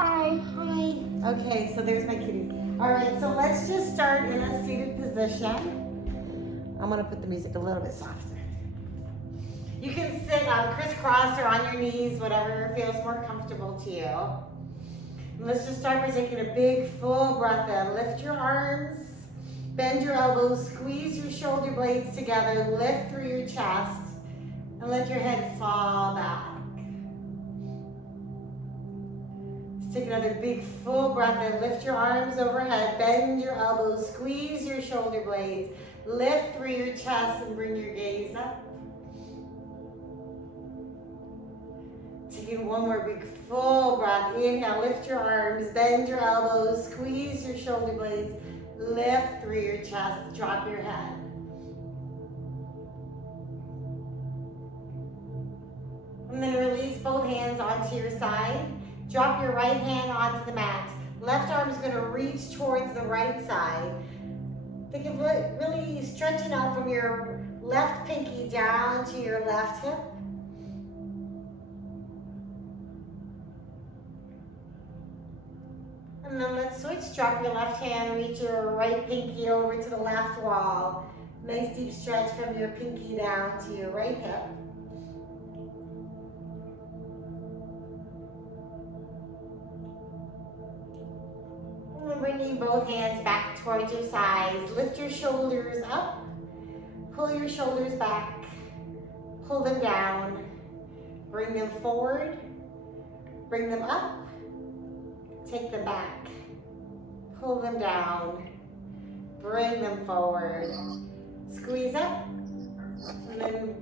Hi. Hi. Okay, so there's my kitties. All right, so let's just start in a seated position. I'm gonna put the music a little bit softer. You can sit crisscross or on your knees, whatever feels more comfortable to you. And let's just start by taking a big full breath in. Lift your arms, bend your elbows, squeeze your shoulder blades together, lift through your chest, and let your head fall back. Take another big full breath in. Lift your arms overhead, bend your elbows, squeeze your shoulder blades, lift through your chest and bring your gaze up. Taking one more big full breath. Inhale, lift your arms, bend your elbows, squeeze your shoulder blades, lift through your chest, drop your head. And then release both hands onto your side. Drop your right hand onto the mat. Left arm is going to reach towards the right side. Think of really stretching out from your left pinky down to your left hip. And then let's switch. Drop your left hand, reach your right pinky over to the left wall. Nice deep stretch from your pinky down to your right hip. Bringing both hands back towards your sides. Lift your shoulders up. Pull your shoulders back. Pull them down. Bring them forward. Bring them up. Take them back. Pull them down. Bring them forward. Squeeze up. And then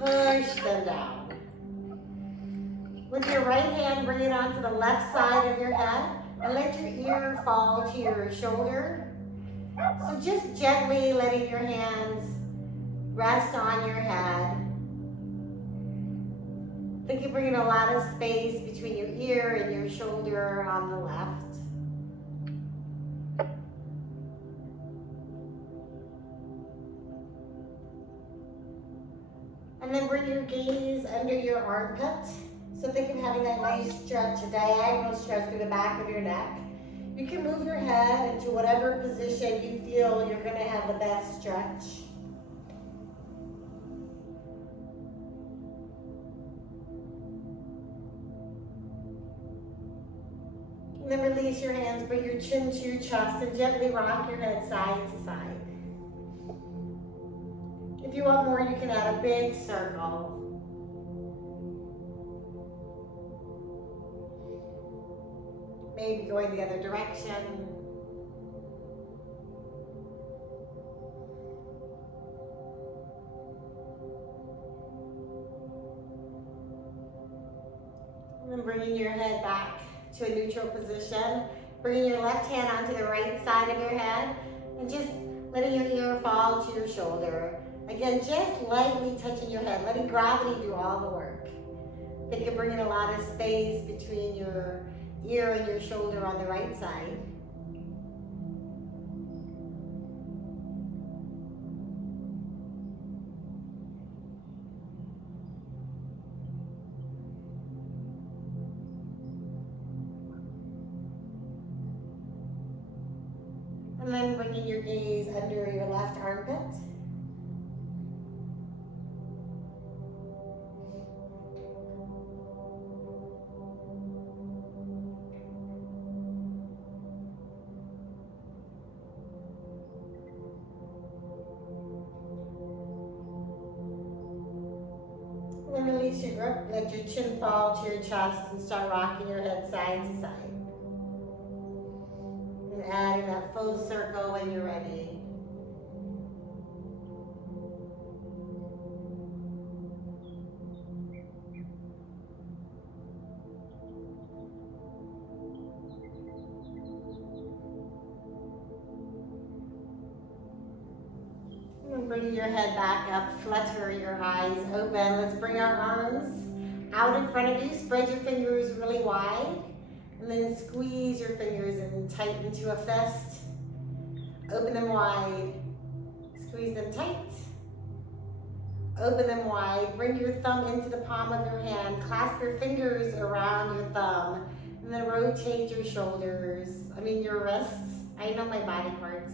push them down. With your right hand, bring it onto the left side of your head. And let your ear fall to your shoulder. So just gently letting your hands rest on your head. Think you're bringing a lot of space between your ear and your shoulder on the left. And then bring your gaze under your armpit. So think of having that nice stretch, a diagonal stretch through the back of your neck. You can move your head into whatever position you feel you're going to have the best stretch. And then release your hands, bring your chin to your chest and gently rock your head side to side. If you want more, you can add a big circle. Maybe going the other direction. And then bringing your head back to a neutral position. Bringing your left hand onto the right side of your head and just letting your ear fall to your shoulder. Again, just lightly touching your head, letting gravity do all the work. I think you're bringing a lot of space between your ear and your shoulder on the right side. And then bringing your gaze under your left armpit. Release your grip, let your chin fall to your chest and start rocking your head side to side. And adding that full circle when you're ready. And bring your head back up, flutter your eyes open. Let's bring our arms out in front of you. Spread your fingers really wide. And then squeeze your fingers and tighten to a fist. Open them wide. Squeeze them tight. Open them wide. Bring your thumb into the palm of your hand. Clasp your fingers around your thumb. And then rotate your shoulders, your wrists. I know my body parts.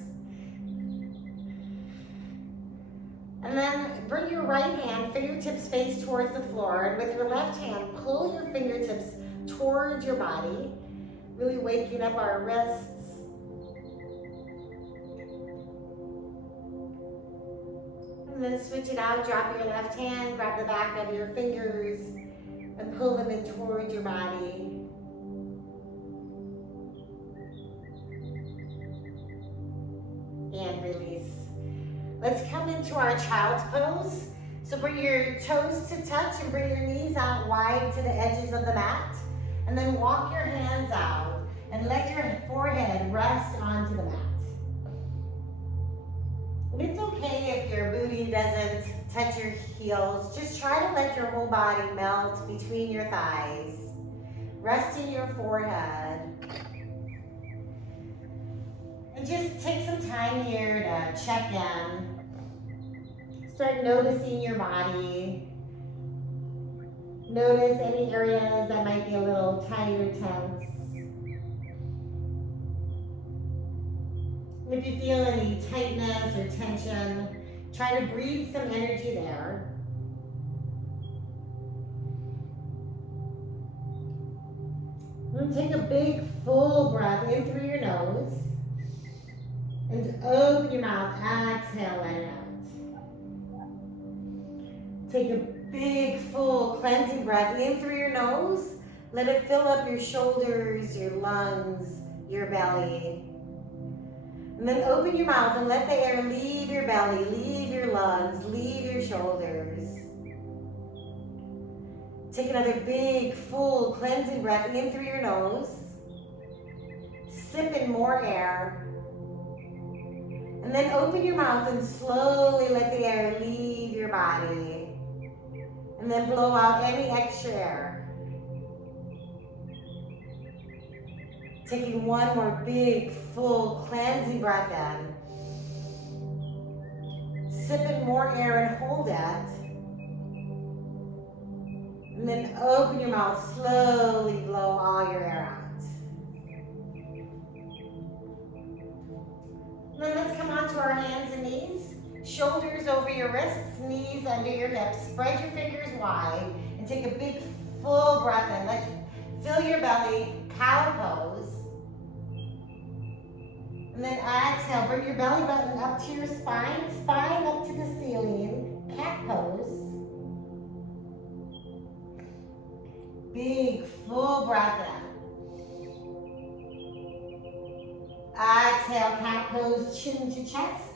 And then bring your right hand, fingertips face towards the floor. And with your left hand, pull your fingertips towards your body. Really waking up our wrists. And then switch it out, drop your left hand, grab the back of your fingers, and pull them in towards your body. And release. Let's come into our child's pose. So bring your toes to touch and bring your knees out wide to the edges of the mat. And then walk your hands out and let your forehead rest onto the mat. And it's okay if your booty doesn't touch your heels. Just try to let your whole body melt between your thighs. Resting your forehead. And just take some time here to check in. Start noticing your body. Notice any areas that might be a little tight or tense. If you feel any tightness or tension, try to breathe some energy there. And take a big full breath in through your nose. And open your mouth, exhale, let it out. Take a big, full cleansing breath in through your nose. Let it fill up your shoulders, your lungs, your belly. And then open your mouth and let the air leave your belly, leave your lungs, leave your shoulders. Take another big, full cleansing breath in through your nose. Sip in more air. And then open your mouth and slowly let the air leave your body. And then blow out any extra air. Taking one more big, full cleansing breath in. Sip in more air and hold it. And then open your mouth, slowly blow all your air out. And then let's come onto our hands and knees. Shoulders over your wrists, knees under your hips. Spread your fingers wide and take a big full breath in. Fill your belly, cow pose. And then exhale, bring your belly button up to your spine, spine up to the ceiling, cat pose. Big full breath in. Exhale, cat pose, chin to chest.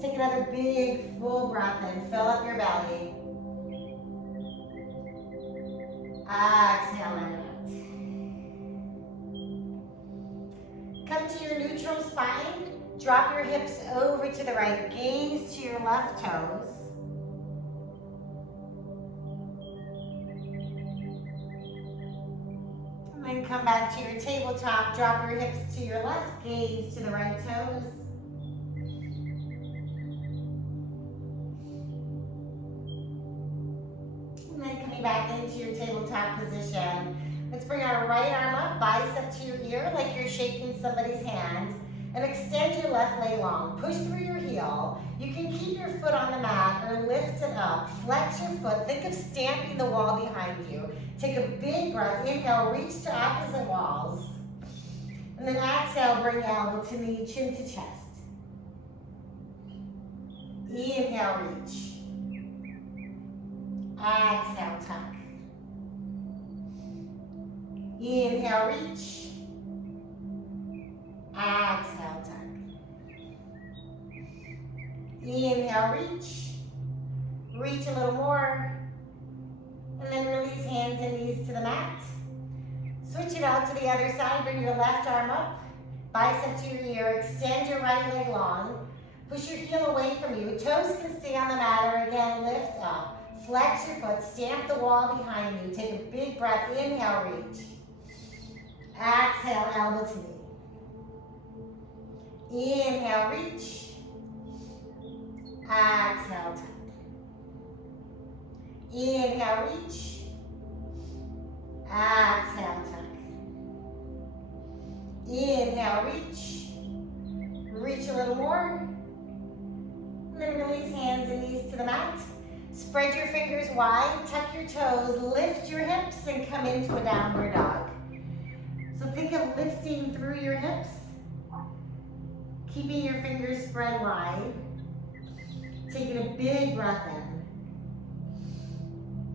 Take another big, full breath in. Fill up your belly. Exhale, let it out. Come to your neutral spine. Drop your hips over to the right. Gaze to your left toes. And then come back to your tabletop. Drop your hips to your left. Gaze to the right toes. Back into your tabletop position. Let's bring our right arm up, bicep to your ear like you're shaking somebody's hand, and extend your left leg long. Push through your heel. You can keep your foot on the mat or lift it up. Flex your foot. Think of stamping the wall behind you. Take a big breath. Inhale, reach to opposite walls. And then exhale, bring elbow to knee, chin to chest. Inhale, reach. Exhale, tuck. Inhale, reach. Exhale, tuck. Inhale, reach. Reach a little more. And then release hands and knees to the mat. Switch it out to the other side. Bring your left arm up. Bicep to your ear. Extend your right leg long. Push your heel away from you. Toes can stay on the mat, or again, lift up. Flex your foot, stamp the wall behind you. Take a big breath, inhale, reach. Exhale, elbow to knee. Inhale, reach. Exhale, tuck. Inhale, reach. Exhale, tuck. Inhale, reach. Reach a little more. And then release hands and knees to the mat. Spread your fingers wide, tuck your toes, lift your hips, and come into a downward dog. So think of lifting through your hips, keeping your fingers spread wide. Taking a big breath in.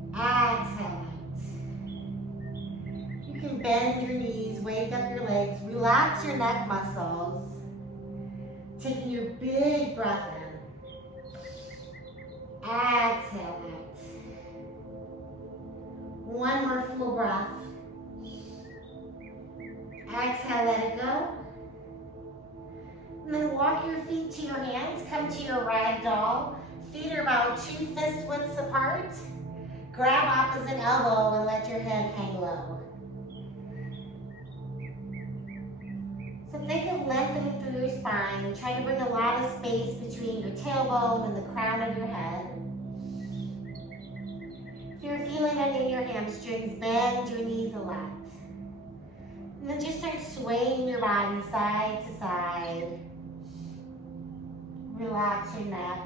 Exhale out. You can bend your knees, wake up your legs, relax your neck muscles. Taking your big breath in. Exhale out. One more full breath. Exhale, let it go. And then walk your feet to your hands. Come to your rag doll. Feet are about 2 fist widths apart. Grab opposite elbow and let your head hang low. So think of lengthening through your spine. Try to bring a lot of space between your tailbone and the crown of your head. If you're feeling it in your hamstrings, bend your knees a lot. And then just start swaying your body side to side. Relax your neck.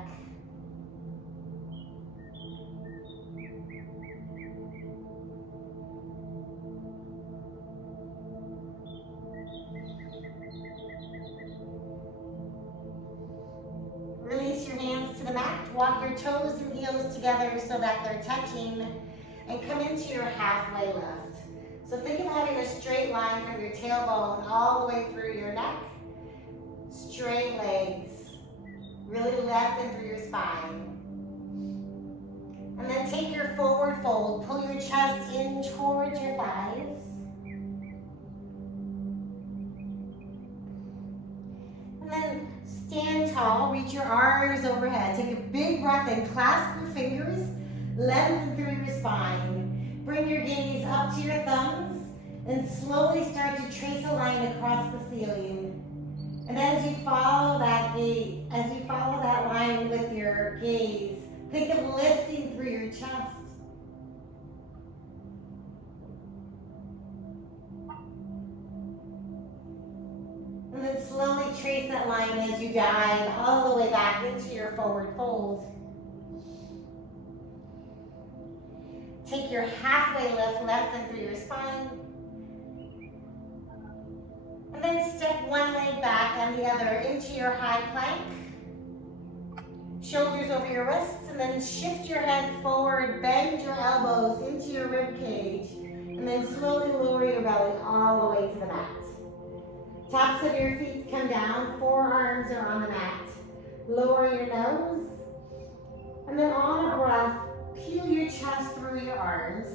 Release your hands to the mat. Walk your toes and heels together so that they're touching. And come into your halfway lift. So think of having a straight line from your tailbone all the way through your neck. Straight legs. Really lengthen through your spine. And then take your forward fold. Pull your chest in towards your thighs. And then stand tall. Reach your arms overhead. Take a big breath in. Clasp your fingers. Lengthen through your spine. Bring your gaze up to your thumbs. And slowly start to trace a line across the ceiling. And as you follow that gaze, as you follow that line with your gaze, think of lifting through your chest. And then slowly trace that line as you dive all the way back into your forward fold. Take your halfway lift, lengthen through your spine. And then step one leg back and the other into your high plank. Shoulders over your wrists, and then shift your head forward, bend your elbows into your rib cage, and then slowly lower your belly all the way to the mat. Tops of your feet come down, forearms are on the mat. Lower your nose, and then on a breath, peel your chest through your arms.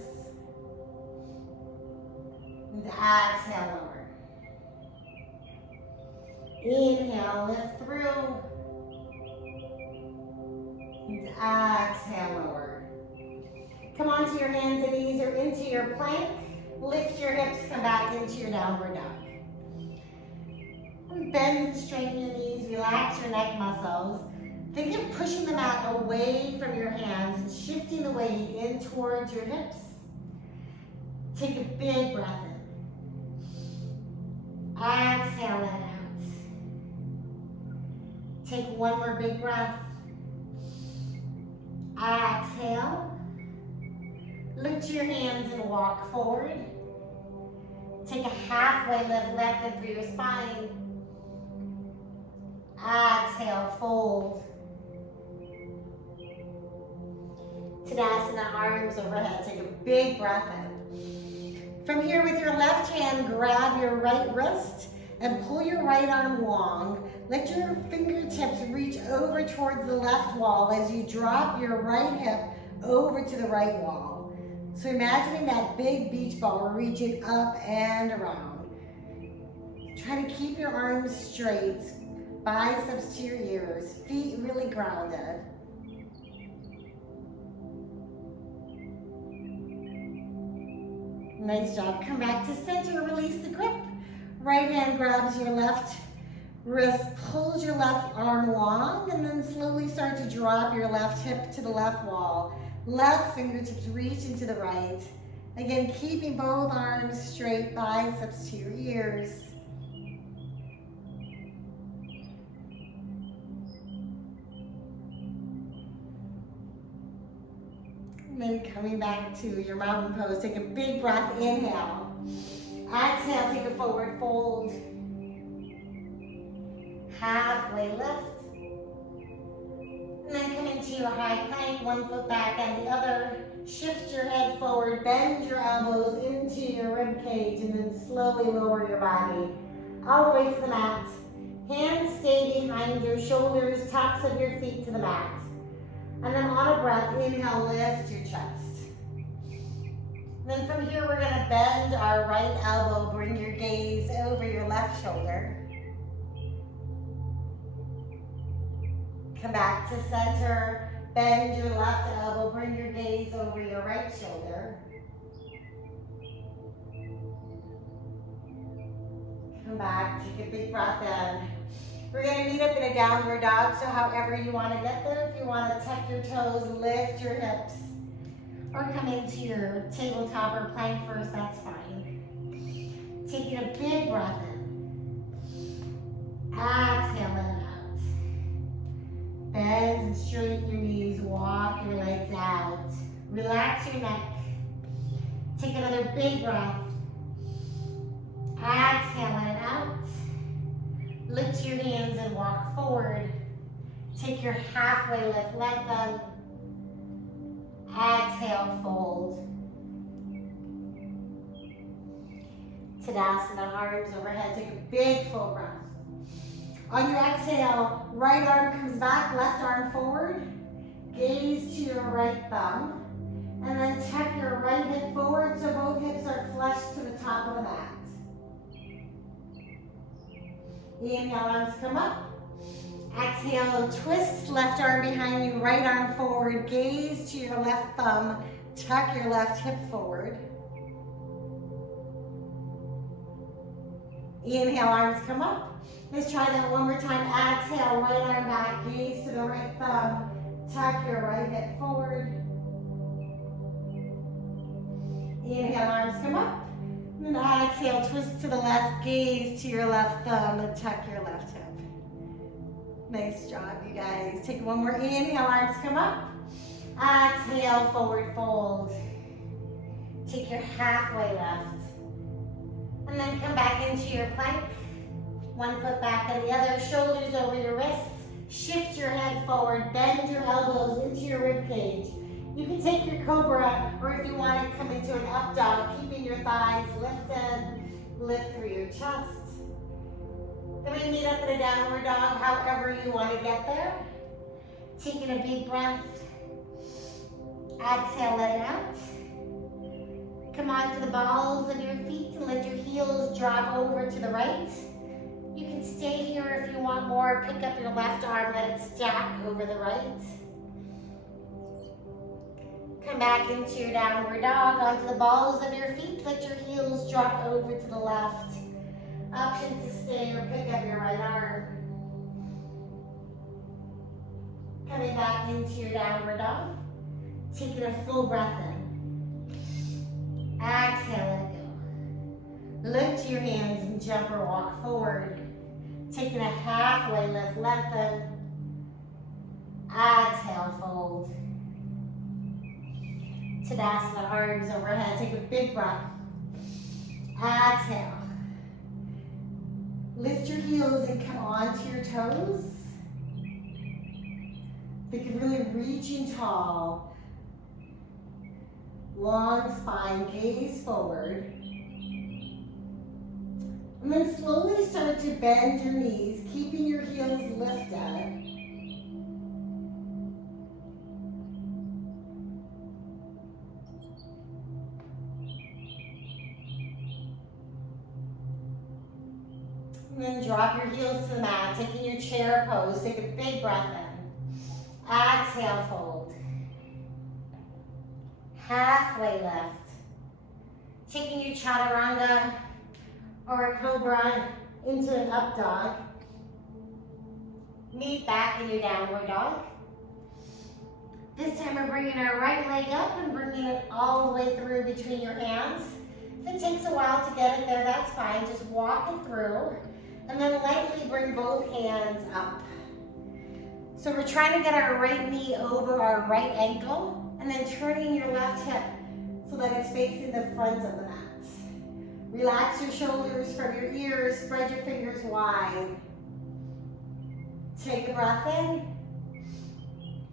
And exhale, lower. Inhale, lift through. And exhale, lower. Come onto your hands and knees or into your plank. Lift your hips, come back into your downward dog. And bend and straighten your knees, relax your neck muscles. Think of pushing the mat away from your hands and shifting the weight in towards your hips. Take a big breath in. Exhale it out. Take one more big breath. Exhale. Lift your hands and walk forward. Take a halfway lift, lengthen through your spine. Exhale, fold. Tadasana, arms overhead. Take a big breath in. From here, with your left hand, grab your right wrist and pull your right arm long. Let your fingertips reach over towards the left wall as you drop your right hip over to the right wall. So imagining that big beach ball reaching up and around. Try to keep your arms straight, biceps to your ears, feet really grounded. Nice job. Come back to center, release the grip. Right hand grabs your left wrist, pulls your left arm long, and then slowly start to drop your left hip to the left wall. Left fingertips reach into the right. Again, keeping both arms straight, biceps to your ears. And then coming back to your mountain pose, take a big breath, inhale. Exhale, take a forward fold. Halfway lift. And then come into your high plank, one foot back and the other. Shift your head forward, bend your elbows into your rib cage, and then slowly lower your body all the way to the mat. Hands stay behind your shoulders, tops of your feet to the mat. And then on a breath, inhale, lift your chest. And then from here, we're gonna bend our right elbow, bring your gaze over your left shoulder. Come back to center, bend your left elbow, bring your gaze over your right shoulder. Come back, take a big breath in. We're gonna meet up in a downward dog, so however you wanna get there, if you wanna tuck your toes, lift your hips, or come into your tabletop or plank first, that's fine. Taking a big breath in. Exhale, let it out. Bend and straighten your knees, walk your legs out. Relax your neck. Take another big breath. Exhale, let it out. Lift your hands and walk forward. Take your halfway lift, lengthen. Exhale, fold. Tadasana, arms overhead. Take a big full breath. On your exhale, right arm comes back, left arm forward. Gaze to your right thumb. And then tuck your right hip forward so both hips are flush to the top of the mat. Inhale, arms come up. Exhale, twist left arm behind you, right arm forward. Gaze to your left thumb. Tuck your left hip forward. Inhale, arms come up. Let's try that one more time. Exhale, right arm back. Gaze to the right thumb. Tuck your right hip forward. Inhale, arms come up. And then exhale, twist to the left, gaze to your left thumb, and tuck your left hip. Nice job, you guys. Take one more inhale, arms come up. Exhale, forward fold. Take your halfway left. And then come back into your plank. One foot back and the other, shoulders over your wrists. Shift your head forward, bend your elbows into your rib cage. You can take your cobra, or if you want to come into an up dog, keeping your thighs lifted, lift through your chest. Then we meet up in a downward dog, however you want to get there. Taking a big breath. Exhale, let it out. Come onto the balls of your feet and let your heels drop over to the right. You can stay here if you want more. Pick up your left arm, let it stack over the right. Come back into your downward dog, onto the balls of your feet. Let your heels drop over to the left. Option to stay or pick up your right arm. Coming back into your downward dog. Taking a full breath in. Exhale, let it go. Lift your hands and jump or walk forward. Taking a halfway lift, lengthen. Exhale, fold. Tadasana, arms overhead. Take a big breath. Exhale. Lift your heels and come onto your toes. Think of really reaching tall. Long spine, gaze forward. And then slowly start to bend your knees, keeping your heels lifted. And then drop your heels to the mat, taking your chair pose. Take a big breath in. Exhale, fold. Halfway lift. Taking your chaturanga or a cobra into an up dog. Meet back in your downward dog. This time we're bringing our right leg up and bringing it all the way through between your hands. If it takes a while to get it there, that's fine. Just walk it through and then lightly bring both hands up. So we're trying to get our right knee over our right ankle and then turning your left hip so that it's facing the front of the mat. Relax your shoulders from your ears, spread your fingers wide. Take a breath in.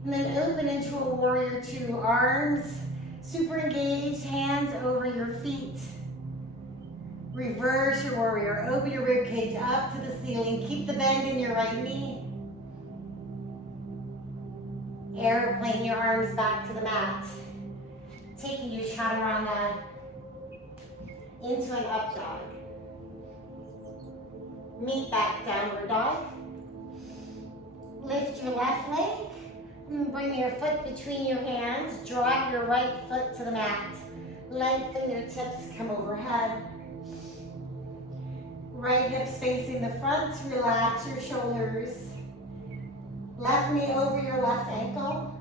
And then open into a warrior two. Arms super engaged, hands over your feet. Reverse your warrior. Open your rib cage up to the ceiling. Keep the bend in your right knee. Airplane your arms back to the mat. Taking your chaturanga into an up dog. Meet back downward dog. Lift your left leg. And bring your foot between your hands. Drop your right foot to the mat. Lengthen your tips, come overhead. Right hips facing the front. Relax your shoulders. Left knee over your left ankle.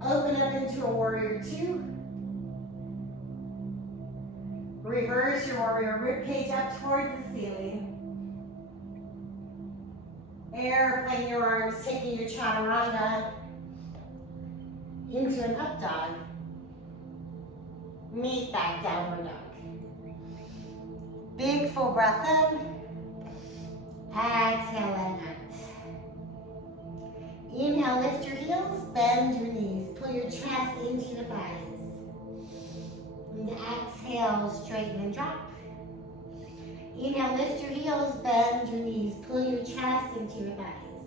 Open up into a warrior two. Reverse your warrior, rib cage up towards the ceiling. Airplane your arms, taking your chaturanga into an up dog. Meet back downward dog. Big full breath in. Exhale and out. Inhale, lift your heels, bend your knees. Pull your chest into your thighs. And exhale, straighten and drop. Inhale, lift your heels, bend your knees. Pull your chest into your thighs.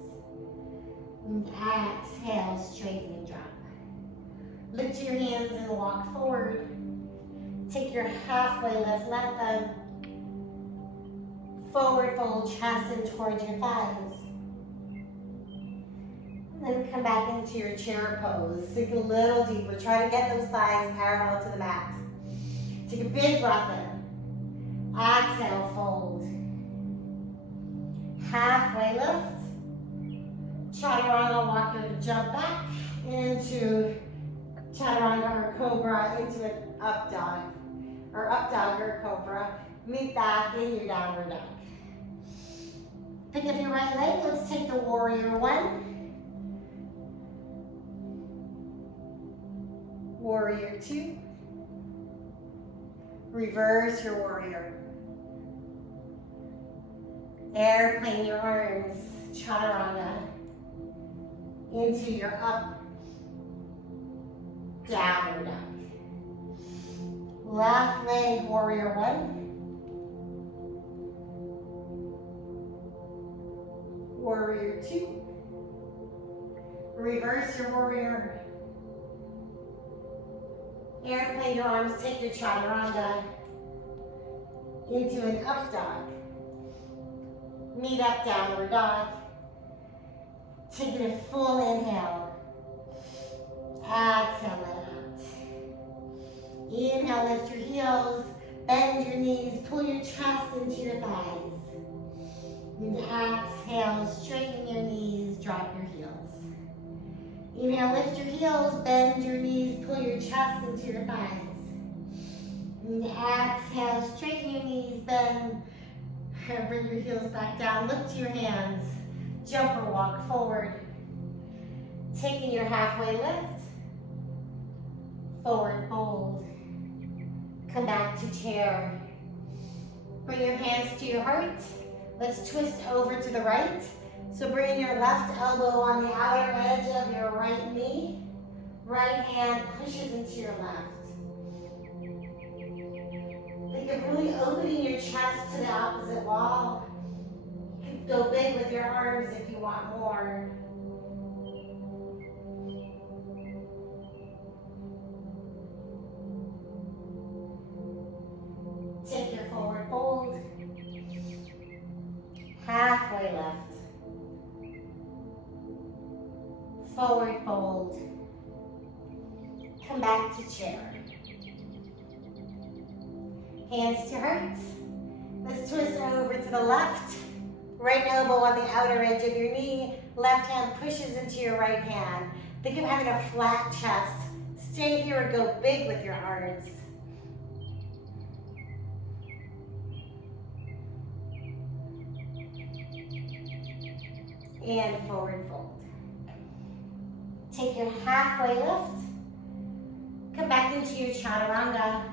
And exhale, straighten and drop. Lift your hands and walk forward. Take your halfway lift, lengthen. Forward fold, chest in towards your thighs. And then come back into your chair pose. Sink a little deeper. Try to get those thighs parallel to the mat. Take a big breath in. Exhale, fold. Halfway lift. Chaturanga, walk your jump back into chaturanga or cobra into an up dog. Or up dog or cobra. Meet back in your downward dog. Pick up your right leg. Let's take the warrior one. Warrior two. Reverse your warrior. Airplane your arms, chaturanga, into your up, downward dog. Left leg, warrior one. Warrior two. Reverse your warrior. Airplane your arms, take your chaturanga into an up dog. Meet up, downward dog. Taking a full inhale. Exhale, let out. Inhale, lift your heels, bend your knees, pull your chest into your thighs. And exhale, straighten your knees, drop your heels. Inhale, lift your heels, bend your knees, pull your chest into your thighs. And exhale, straighten your knees, bend, bring your heels back down, look to your hands, jump or walk forward. Taking your halfway lift, forward fold. Come back to chair. Bring your hands to your heart. Let's twist over to the right. So bring your left elbow on the outer edge of your right knee. Right hand pushes into your left. Think of really opening your chest to the opposite wall. You can go big with your arms if you want more. Take your forward fold. Halfway left. Forward fold. Come back to chair. Hands to heart. Let's twist over to the left. Right elbow on the outer edge of your knee. Left hand pushes into your right hand. Think of having a flat chest. Stay here and go big with your arms. And forward fold. Take your halfway lift. Come back into your chaturanga.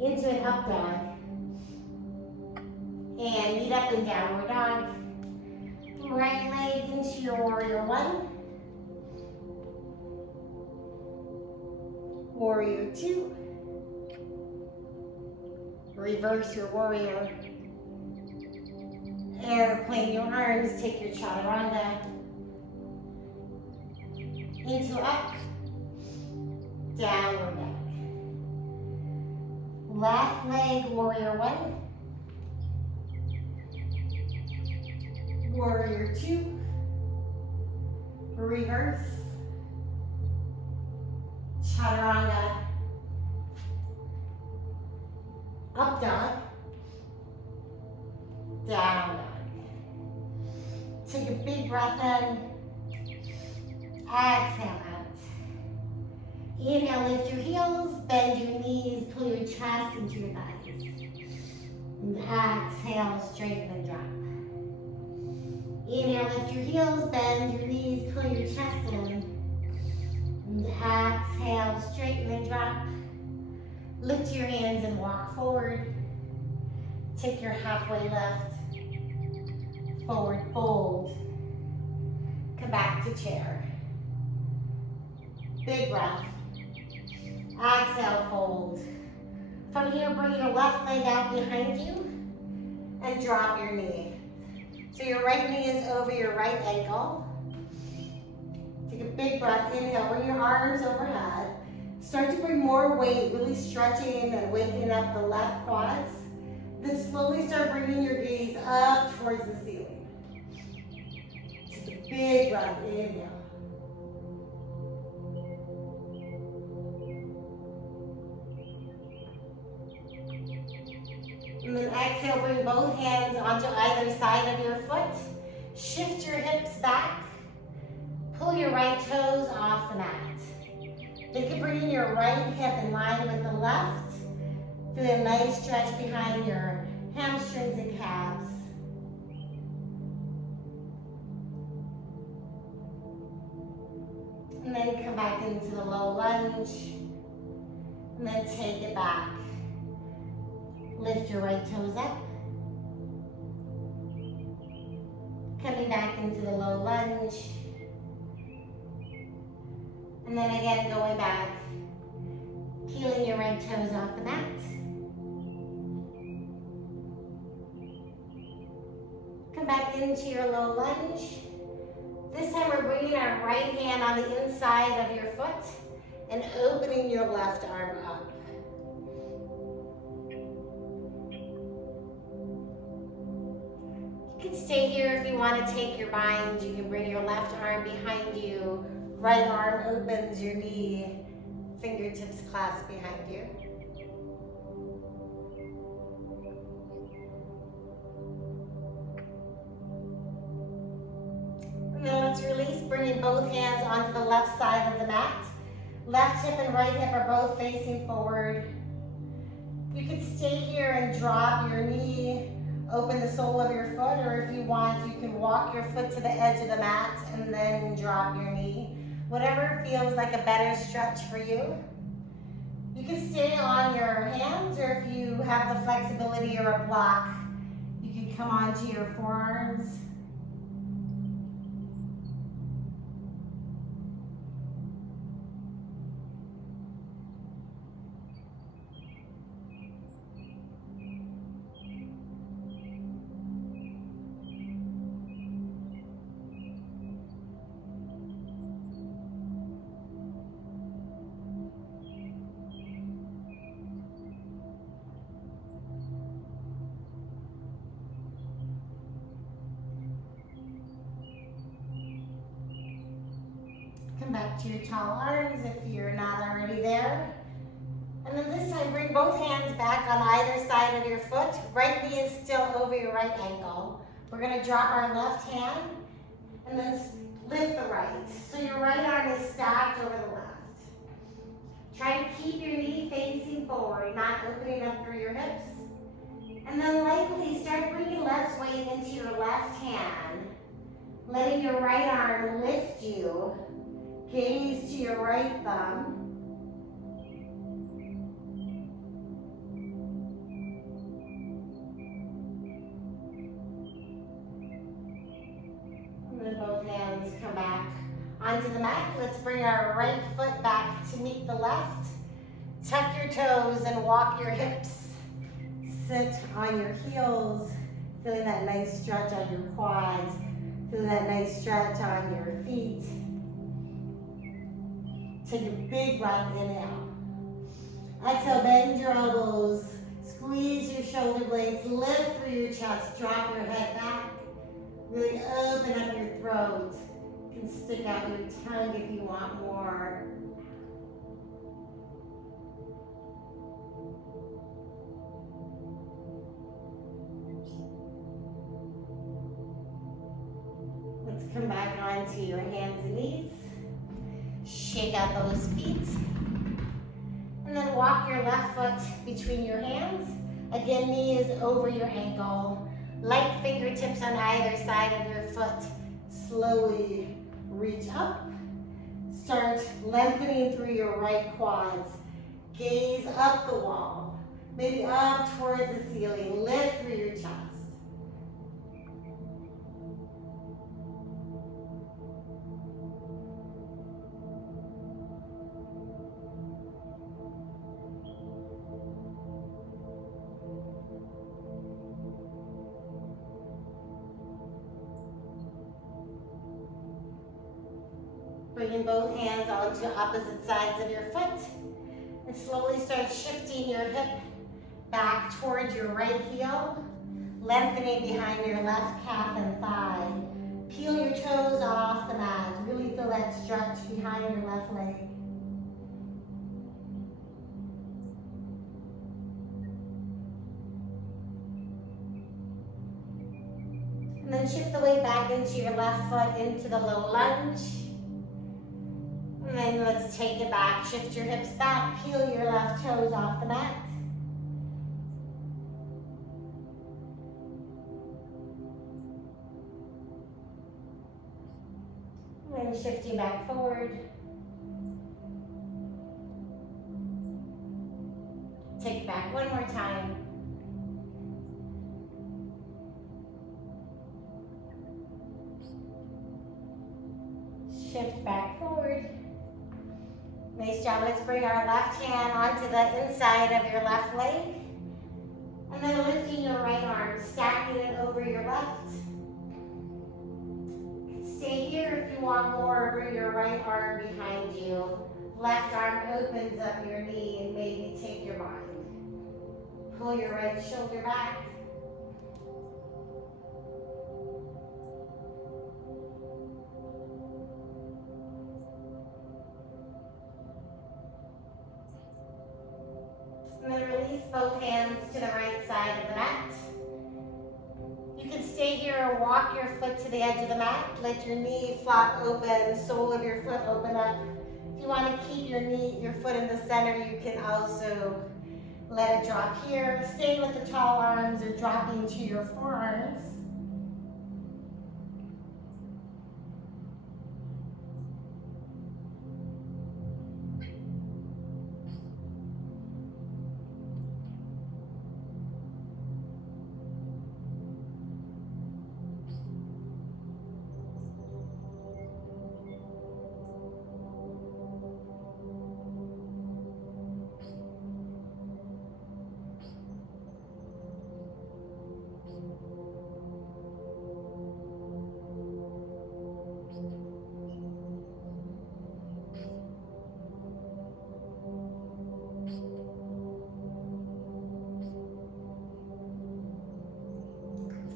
Into an up dog. And meet up in downward dog. Right leg into your warrior one. Warrior two. Reverse your warrior. Airplane your arms, take your chaturanga. Into up. Downward dog. Left leg, warrior one. Warrior two. Reverse. Chaturanga. Up dog. Down dog. Take a big breath in. Exhale out. Inhale, lift your heels, bend your knees, pull your chest into your thighs. And exhale, straighten and drop. Inhale, lift your heels, bend your knees, pull your chest in. And exhale, straighten and drop. Lift your hands and walk forward. Take your halfway lift. Forward fold. Come back to chair. Big breath. Exhale, fold. From here, bring your left leg out behind you and drop your knee. So your right knee is over your right ankle. Take a big breath. Inhale, bring your arms overhead. Start to bring more weight, really stretching and waking up the left quads. Then slowly start bringing your gaze up towards the ceiling. Take a big breath. Inhale. And then exhale, bring both hands onto either side of your foot. Shift your hips back. Pull your right toes off the mat. Think of bringing your right hip in line with the left. Feel a nice stretch behind your hamstrings and calves. And then come back into the low lunge. And then take it back. Lift your right toes up. Coming back into the low lunge. And then again, going back. Peeling your right toes off the mat. Come back into your low lunge. This time we're bringing our right hand on the inside of your foot and opening your left arm up. You can stay here if you want to take your bind. You can bring your left arm behind you. Right arm opens your knee. Fingertips clasp behind you. And then let's release, bringing both hands onto the left side of the mat. Left hip and right hip are both facing forward. You can stay here and drop your knee, open the sole of your foot, or if you want, you can walk your foot to the edge of the mat and then drop your knee. Whatever feels like a better stretch for you. You can stay on your hands, or if you have the flexibility or a block, you can come onto your forearms. Come back to your tall arms if you're not already there. And then this time, bring both hands back on either side of your foot. Right knee is still over your right ankle. We're going to drop our left hand And then lift the right. So your right arm is stacked over the left. Try to keep your knee facing forward, not opening up through your hips. And then lightly start bringing less weight into your left hand. Letting your right arm lift you. Gaze to your right thumb. And then both hands come back onto the mat. Let's bring our right foot back to meet the left. Tuck your toes and walk your hips. Sit on your heels. Feeling that nice stretch on your quads. Feeling that nice stretch on your feet. Take a big breath, inhale. Exhale, bend your elbows. Squeeze your shoulder blades. Lift through your chest. Drop your head back. Really open up your throat. You can stick out your tongue if you want more. Let's come back onto your hands and knees. Shake out those feet. And then walk your left foot between your hands. Again, knee is over your ankle. Light fingertips on either side of your foot. Slowly reach up. Start lengthening through your right quads. Gaze up the wall. Maybe up towards the ceiling. Lift through your chest. Bringing both hands onto opposite sides of your foot. And slowly start shifting your hip back towards your right heel. Lengthening behind your left calf and thigh. Peel your toes off the mat. Really feel that stretch behind your left leg. And then shift the weight back into your left foot into the low lunge. And then let's take it back. Shift your hips back. Peel your left toes off the mat. And then shifting back forward. Take it back one more time. Shift back forward. Nice job. Let's bring our left hand onto the inside of your left leg. And then lifting your right arm, stacking it over your left. Stay here if you want more. Bring your right arm behind you. Left arm opens up your knee and maybe take your bind. Pull your right shoulder back. And then release both hands to the right side of the mat. You can stay here or walk your foot to the edge of the mat. Let your knee flop open, sole of your foot open up. If you want to keep your foot in the center, you can also let it drop here. Stay with the tall arms or dropping to your forearms.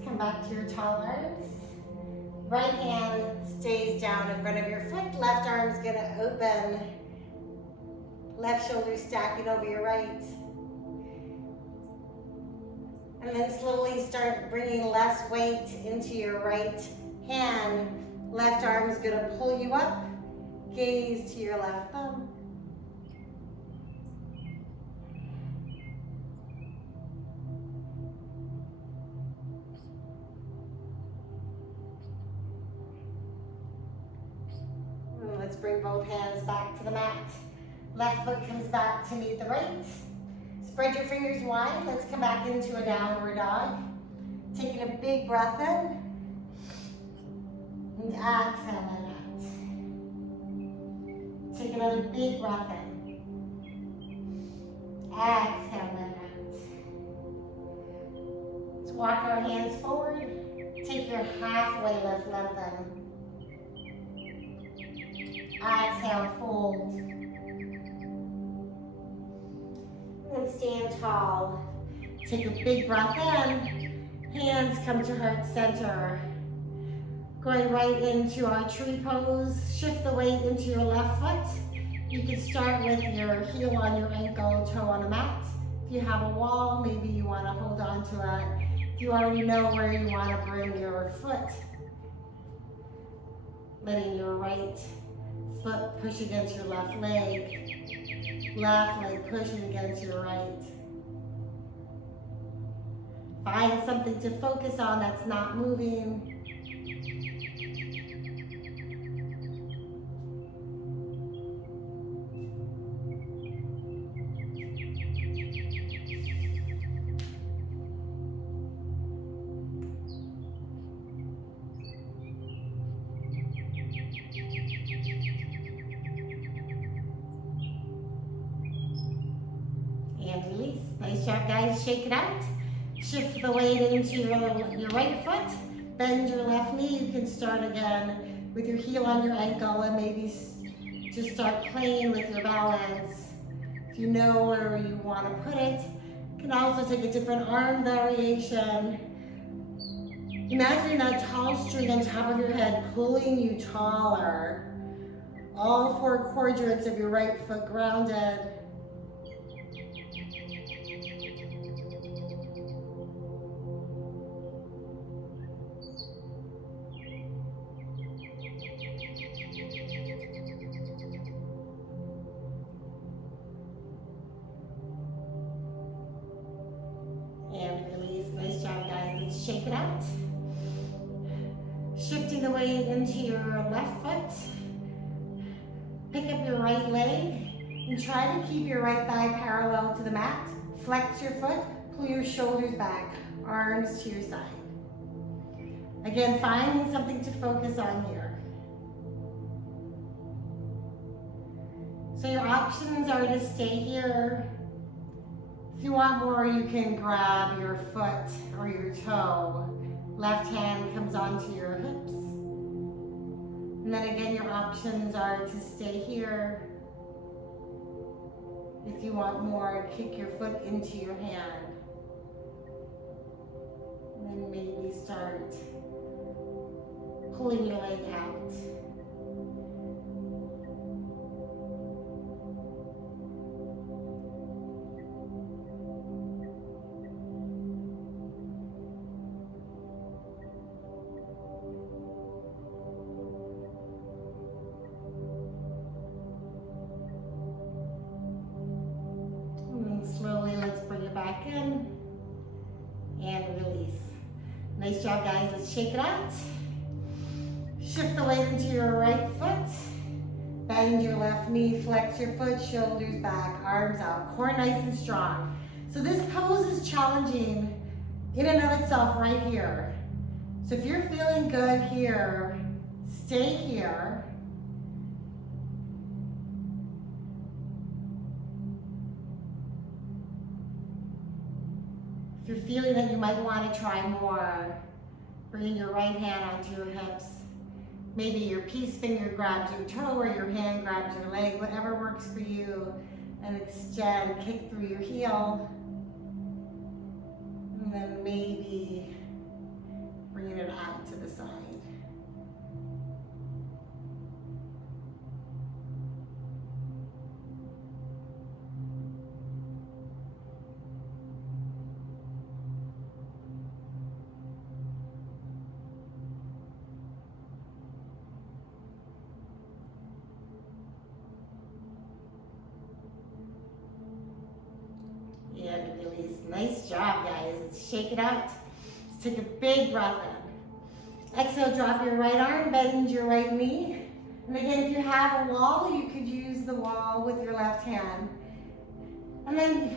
Come back to your tall arms. Right hand stays down in front of your foot. Left arm's gonna open. Left shoulder stacking over your right. And then slowly start bringing less weight into your right hand. Left arm is gonna pull you up. Gaze to your left thumb. And let's bring both hands back to the mat. Left foot comes back to meet the right. Spread your fingers wide. Let's come back into a downward dog. Taking a big breath in. And exhale like that. Take another big breath in. Exhale like that. Let's walk our hands forward. Take your halfway lift, lengthen. Exhale, fold. And stand tall. Take a big breath in. Hands come to heart center. Going right into our tree pose. Shift the weight into your left foot. You can start with your heel on your ankle, toe on the mat. If you have a wall, maybe you want to hold on to it. If you already know where you want to bring your foot, letting your right foot push against your left leg pushing against your right. Find something to focus on that's not moving. And release. Nice job, guys. Shake it out. Shift the weight into your right foot. Bend your left knee. You can start again with your heel on your ankle and maybe just start playing with your balance. If you know where you want to put it, you can also take a different arm variation. Imagine that tall string on top of your head pulling you taller. All four quadrants of your right foot grounded. Shake it out. Shifting the weight into your left foot. Pick up your right leg and try to keep your right thigh parallel to the mat. Flex your foot, pull your shoulders back, arms to your side. Again, finding something to focus on here. So your options are to stay here. If you want more, you can grab your foot or your toe. Left hand comes onto your hips. And then again, your options are to stay here. If you want more, kick your foot into your hand. And then maybe start pulling your leg out. Slowly, let's bring it back in and release. Nice job, guys. Let's shake it out. Shift the weight into your right foot. Bend your left knee, flex your foot, shoulders back, arms out, core nice and strong. So this pose is challenging in and of itself right here. So if you're feeling good here, stay here. If you're feeling that you might want to try more, bringing your right hand onto your hips. Maybe your peace finger grabs your toe or your hand grabs your leg, whatever works for you. And extend, kick through your heel. And then maybe bringing it out to the side. release. Nice job, guys. Let's shake it out. Let's take a big breath in. Exhale, drop your right arm, bend your right knee. And again, if you have a wall, you could use the wall with your left hand. And then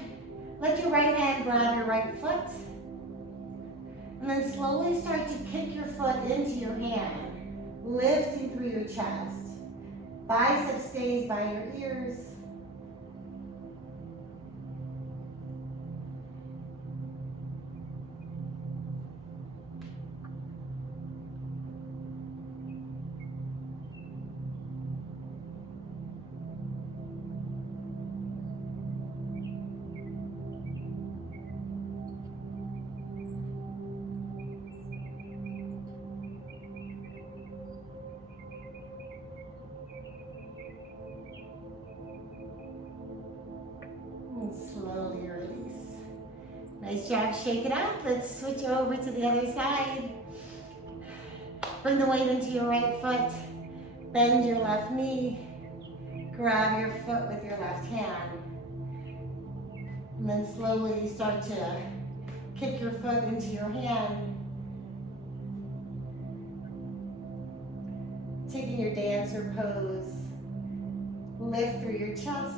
let your right hand grab your right foot. And then slowly start to kick your foot into your hand, lifting through your chest. Bicep stays by your ears. Slowly release. Nice job, shake it out. Let's switch over to the other side. Bring the weight into your right foot. Bend your left knee. Grab your foot with your left hand. And then slowly start to kick your foot into your hand. Taking your dancer pose. Lift through your chest.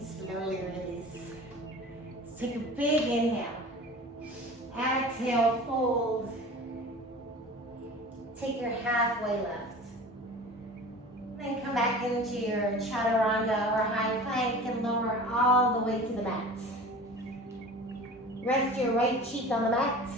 Slowly release. Let's take a big inhale. Exhale, fold. Take your halfway lift. Then come back into your chaturanga or high plank and lower all the way to the mat. Rest your right cheek on the mat.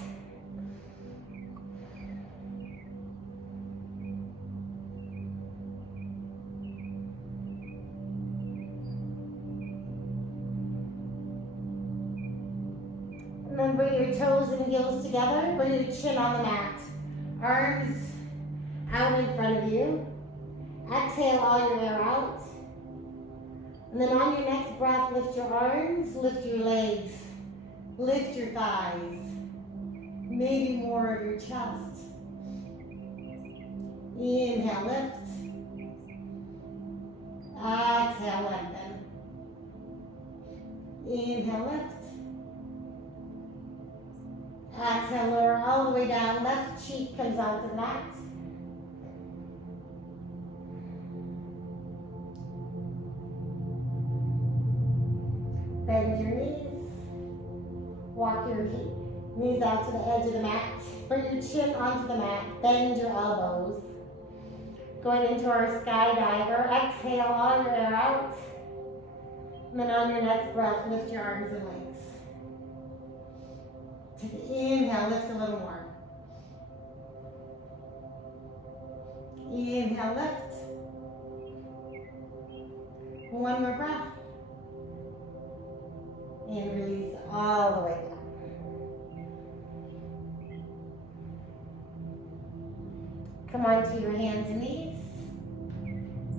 And then bring your toes and heels together. Bring your chin on the mat. Arms out in front of you. Exhale all your air out. And then on your next breath, lift your arms, lift your legs, lift your thighs. Maybe more of your chest. Inhale, lift. Exhale, lengthen. Inhale, lift. Exhale, lower all the way down. Left cheek comes onto the mat. Bend your knees. Walk your knees out to the edge of the mat. Bring your chin onto the mat. Bend your elbows. Going into our skydiver. Exhale all your air out. And then on your next breath, lift your arms and legs. Take an inhale, lift a little more. Inhale, lift. One more breath. And release all the way down. Come onto your hands and knees.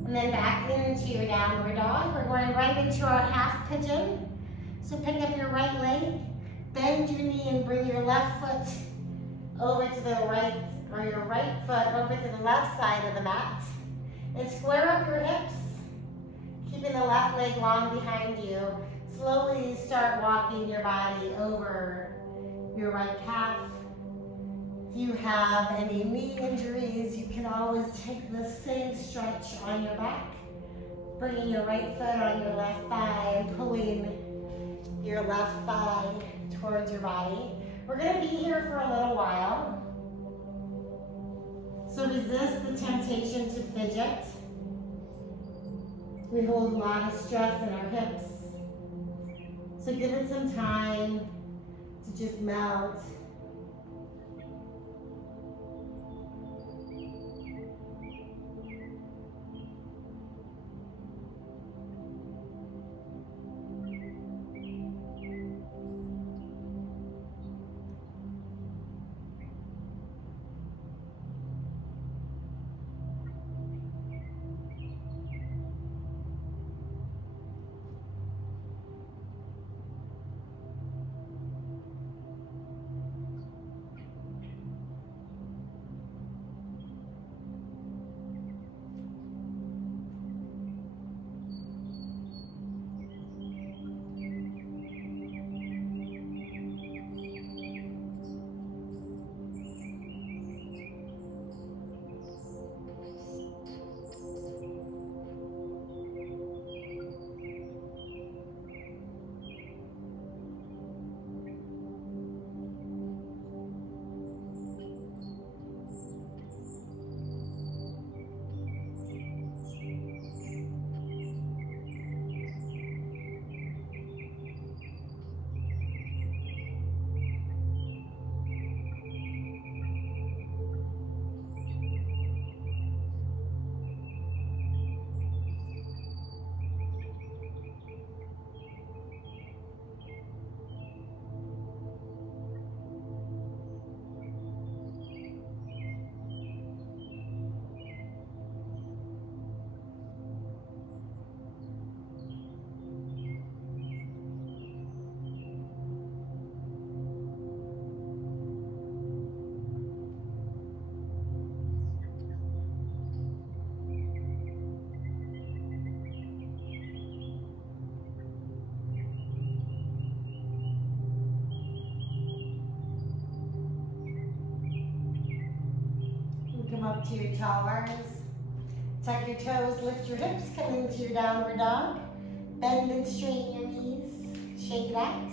And then back into your downward dog. We're going right into our half pigeon. So pick up your right leg, bend your knee and bring your left foot over to the right, or your right foot over to the left side of the mat. And square up your hips, keeping the left leg long behind you. Slowly start walking your body over your right calf. If you have any knee injuries, you can always take the same stretch on your back, bringing your right foot on your left thigh and pulling your left thigh towards your body. We're going to be here for a little while, so resist the temptation to fidget. We hold a lot of stress in our hips, so give it some time to just melt. up to your tall arms. Tuck your toes, lift your hips, come into your downward dog. Bend and straighten your knees. Shake it out.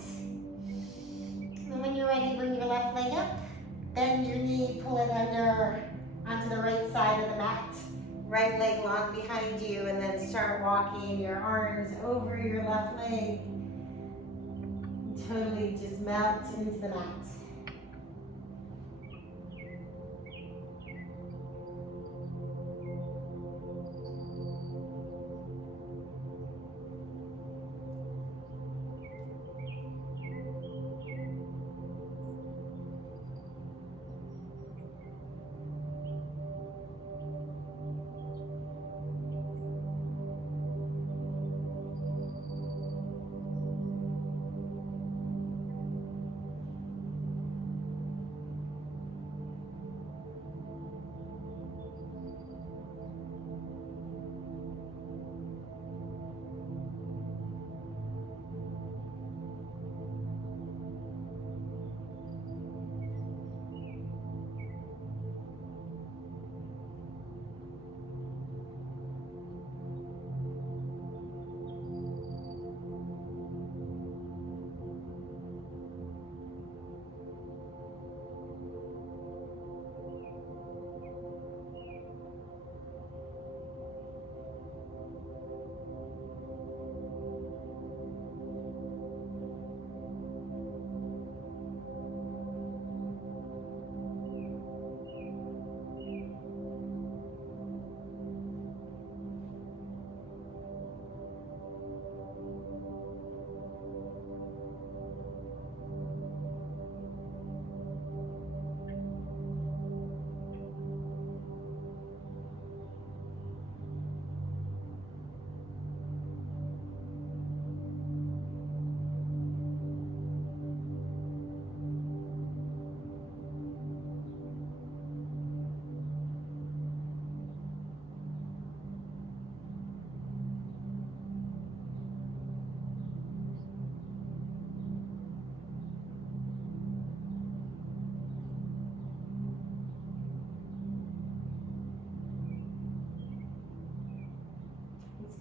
And when you're ready, bring your left leg up. Bend your knee, pull it under onto the right side of the mat. Right leg long behind you, and then start walking your arms over your left leg. Totally just melt into the mat.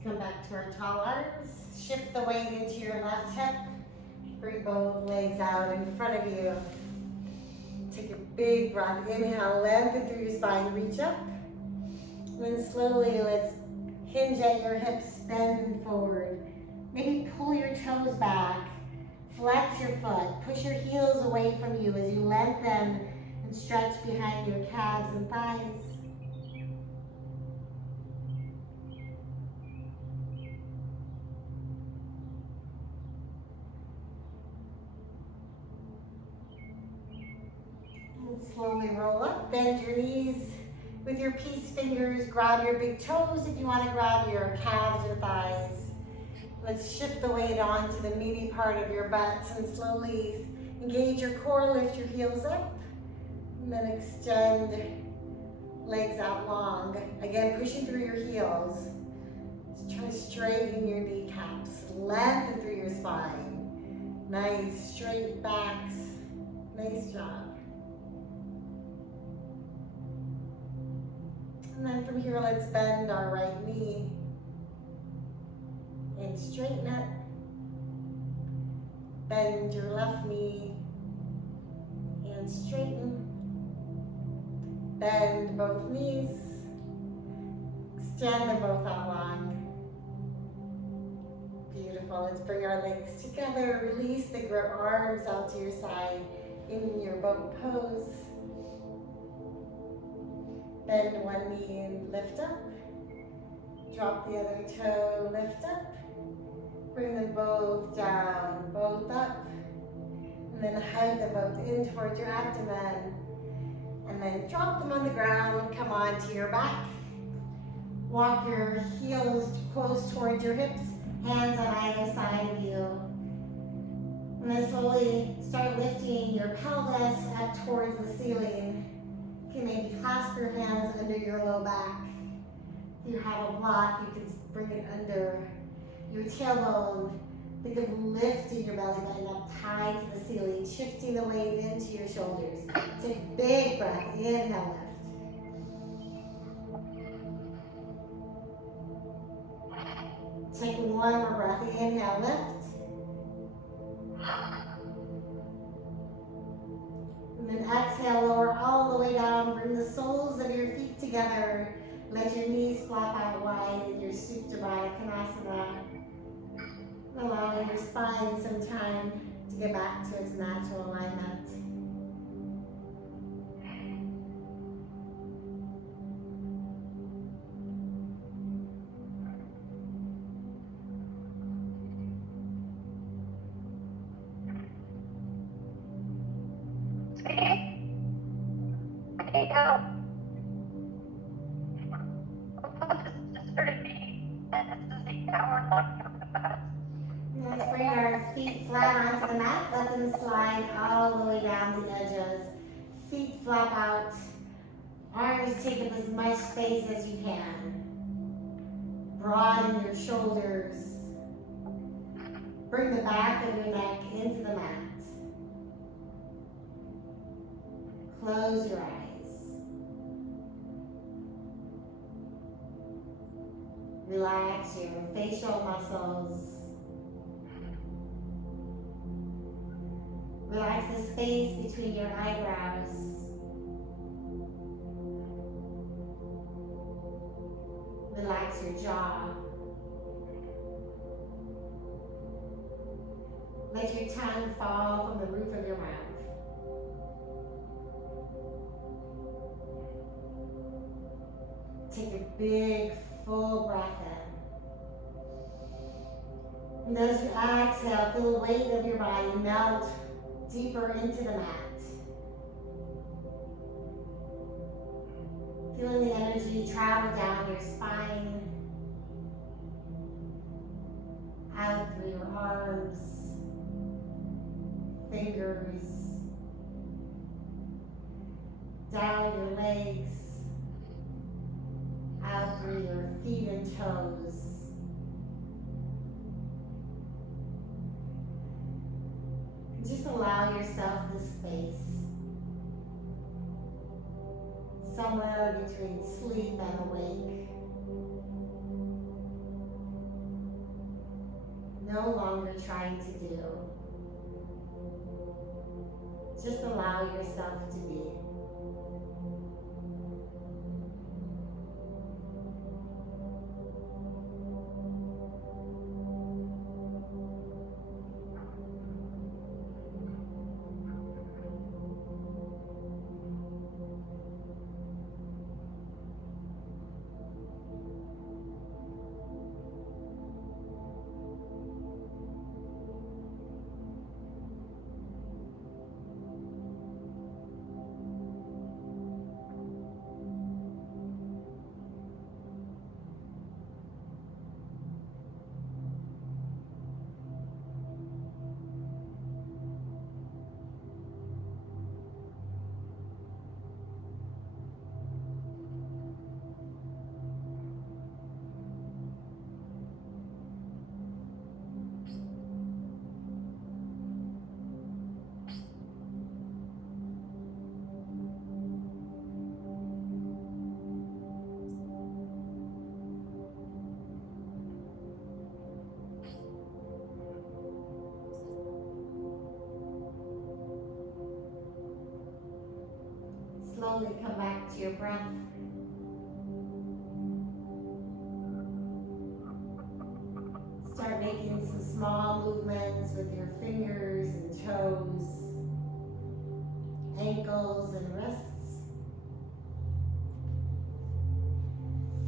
Come back to our tall arms. Shift the weight into your left hip. Bring both legs out in front of you. Take a big breath. Inhale, lengthen through your spine, reach up. And then slowly let's hinge at your hips, bend forward. Maybe pull your toes back. Flex your foot. Push your heels away from you as you lengthen and stretch behind your calves and thighs. Slowly roll up, bend your knees with your peace fingers, grab your big toes if you want to grab your calves or thighs. Let's shift the weight onto the meaty part of your butts and slowly engage your core, lift your heels up, and then extend legs out long. Again, pushing through your heels. Just try to straighten your kneecaps, lengthen through your spine. Nice straight backs, nice job. And then from here, let's bend our right knee and straighten it. Bend your left knee and straighten. Bend both knees. Extend them both out long. Beautiful. Let's bring our legs together. Release the grip, arms out to your side in your boat pose. Bend one knee and lift up. Drop the other toe, lift up. Bring them both down, both up. And then hug them both in towards your abdomen. And then drop them on the ground, come onto your back. Walk your heels close towards your hips, hands on either side of you. And then slowly start lifting your pelvis up towards the ceiling. You can maybe clasp your hands under your low back. If you have a block, you can bring it under your tailbone. Think of lifting your belly button up high to the ceiling, shifting the weight into your shoulders. Take a big breath, inhale, lift. Take one more breath. Inhale, lift. And then exhale, lower all the way down. Bring the soles of your feet together. Let your knees flap out wide in your Supta Baddha Konasana. Allowing your spine some time to get back to its natural alignment. Let's bring our feet flat onto the mat. Let them slide all the way down the edges. Feet flap out. Arms take up as much space as you can. Broaden your shoulders. Bring the back of your neck into the mat. Close your eyes. Relax your facial muscles. Relax the space between your eyebrows. Relax your jaw. Let your tongue fall from the roof of your mouth. Take a big, full breath in. And as you exhale, feel the weight of your body melt deeper into the mat. Feeling the energy travel down your spine, out through your arms, fingers, down your legs, out through your feet and toes. Just allow yourself the space, somewhere between sleep and awake. No longer trying to do. Just allow yourself to be. Slowly come back to your breath. Start making some small movements with your fingers and toes, ankles and wrists.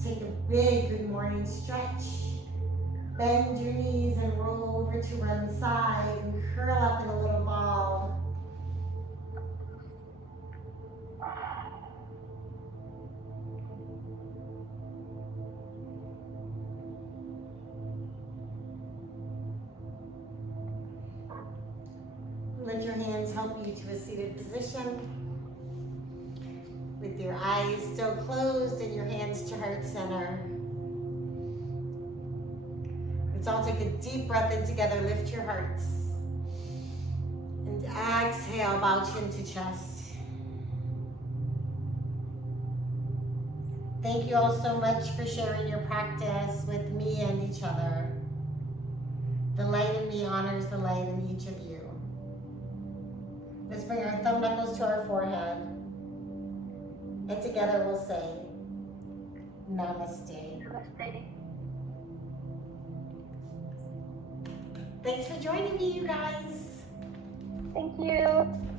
Take a big good morning stretch. Bend your knees and roll over to one side and curl up in a little ball. Let your hands help you to a seated position. With your eyes still closed and your hands to heart center. Let's all take a deep breath in together. Lift your hearts. And exhale, bow chin to chest. Thank you all so much for sharing your practice with me and each other. The light in me honors the light in each of you. Let's bring our thumb knuckles to our forehead. And together we'll say, Namaste. Namaste. Thanks for joining me, you guys. Thank you.